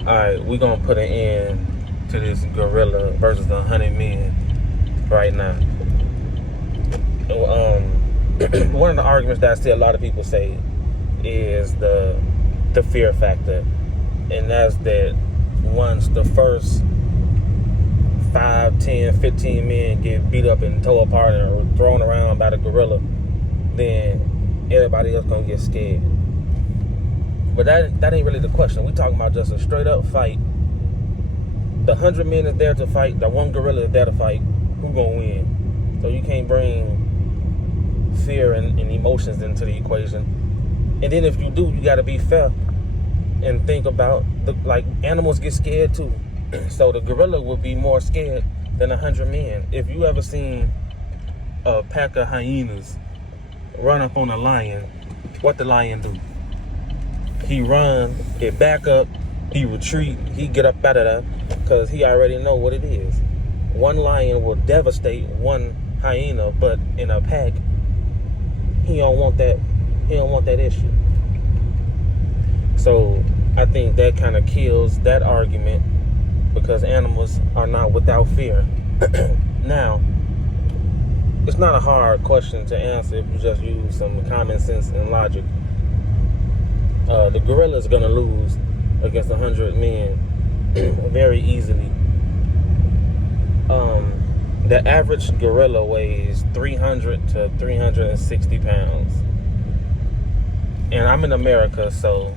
Alright, we're gonna put an end to this gorilla versus 100 men right now. One of the arguments that I see a lot of people say is the fear factor. And that's that once the first 5, 10, 15 men get beat up and tore apart or thrown around by the gorilla, then everybody else gonna get scared. But that ain't really the question. We talking about just a straight up fight. The 100 men is there to fight. The one gorilla is there to fight. Who gonna win? So you can't bring fear and emotions into the equation. And then if you do, you gotta be fair and think about animals get scared too. So the gorilla would be more scared than 100 men. If you ever seen a pack of hyenas run up on a lion, what the lion do? He run, he back up, he retreat, he get up out of there because he already know what it is. One lion will devastate one hyena, but in a pack, he don't want that issue. So I think that kind of kills that argument because animals are not without fear. Now, it's not a hard question to answer if you just use some common sense and logic. The gorilla is going to lose against 100 men very easily. The average gorilla weighs 300 to 360 pounds. And I'm in America, so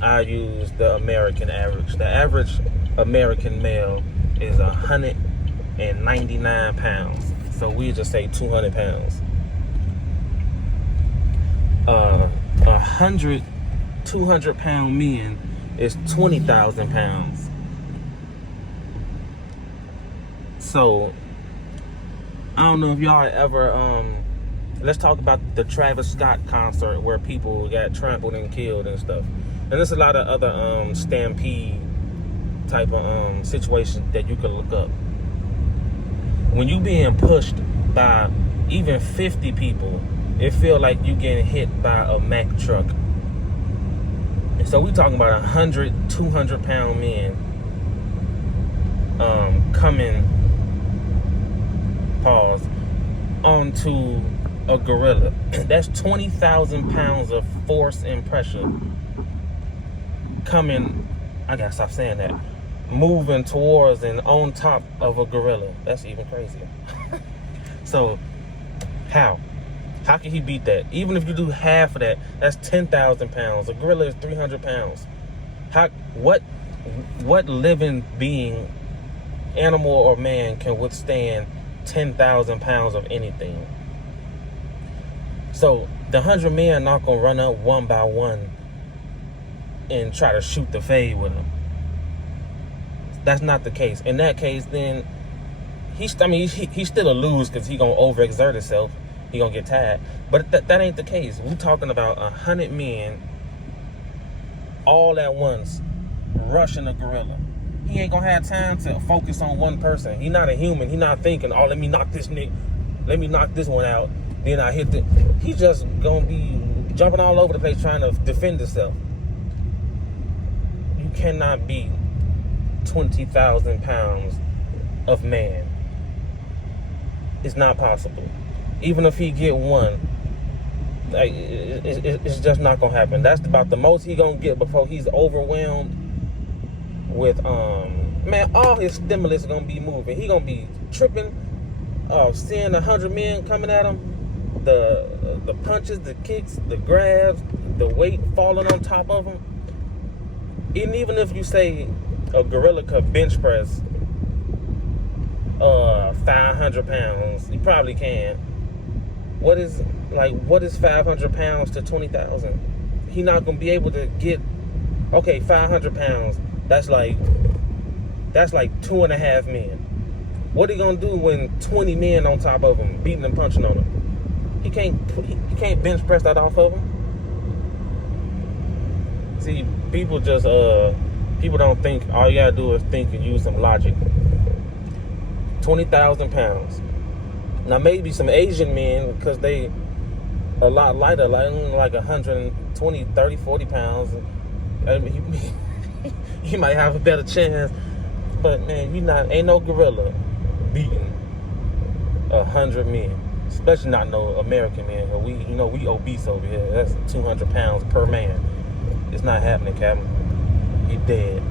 I use the American average. The average American male is 199 pounds. So we just say 200 pounds. 200-pound men is 20,000 pounds. So I don't know if y'all ever let's talk about the Travis Scott concert where people got trampled and killed and stuff. And there's a lot of other stampede type of situations that you could look up. When you being pushed by even 50 people, it feel like you getting hit by a Mack truck. So we talking about 100, 200-pound men coming, pause, onto a gorilla. That's 20,000 pounds of force and pressure coming, I gotta stop saying that, moving towards and on top of a gorilla. That's even crazier. So, how can he beat that? Even if you do half of that, that's 10,000 pounds. A gorilla is 300 pounds. What living being, animal or man, can withstand 10,000 pounds of anything? So the 100 men not gonna run up one by one and try to shoot the fade with them. That's not the case. In that case, then he's still a lose because he gonna overexert himself. He gonna get tired. But that ain't the case. We talking about 100 men all at once rushing a gorilla. He ain't gonna have time to focus on one person. He not a human. He not thinking, oh, let me knock this one out. Then I hit the. He just gonna be jumping all over the place trying to defend himself. You cannot beat 20,000 pounds of man. It's not possible. Even if he get one, like it's just not gonna happen. That's about the most he gonna get before he's overwhelmed with man. All his stimulus is gonna be moving. He gonna be tripping, seeing 100 men coming at him. The punches, the kicks, the grabs, the weight falling on top of him. And even if you say a gorilla could bench press 500 pounds, he probably can. What is 500 pounds to 20,000? He not gonna be able to get. Okay, 500 pounds. That's like 2.5 men. What he gonna do when 20 men on top of him, beating and punching on him? He can't bench press that off of him. See, people don't think. All you gotta do is think and use some logic. 20,000 pounds. Now maybe some Asian men, because they a lot lighter, like 120, 30, 40 pounds. I mean, you might have a better chance. But man, ain't no gorilla beating 100 men, especially not no American men. Cause we obese over here. That's 200 pounds per man. It's not happening, Captain. You dead.